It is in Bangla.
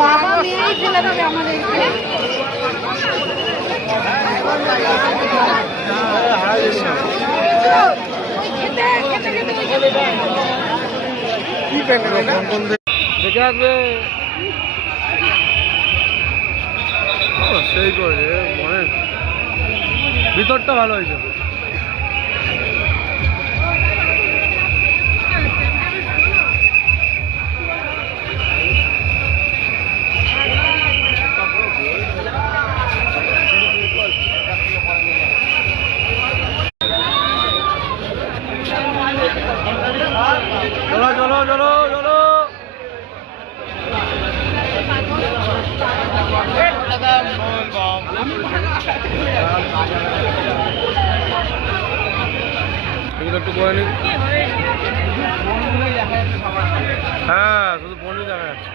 বাবা মেয়েই ফেলে দেবে আমাদেরকে। দেখে আসবে সেই করে মনে ভিতরটা ভালো হয়েছে। চলো চলো চলো চলো এগুলো একটু করে নিন। হ্যাঁ শুধু ফোনই দেখা যাচ্ছে।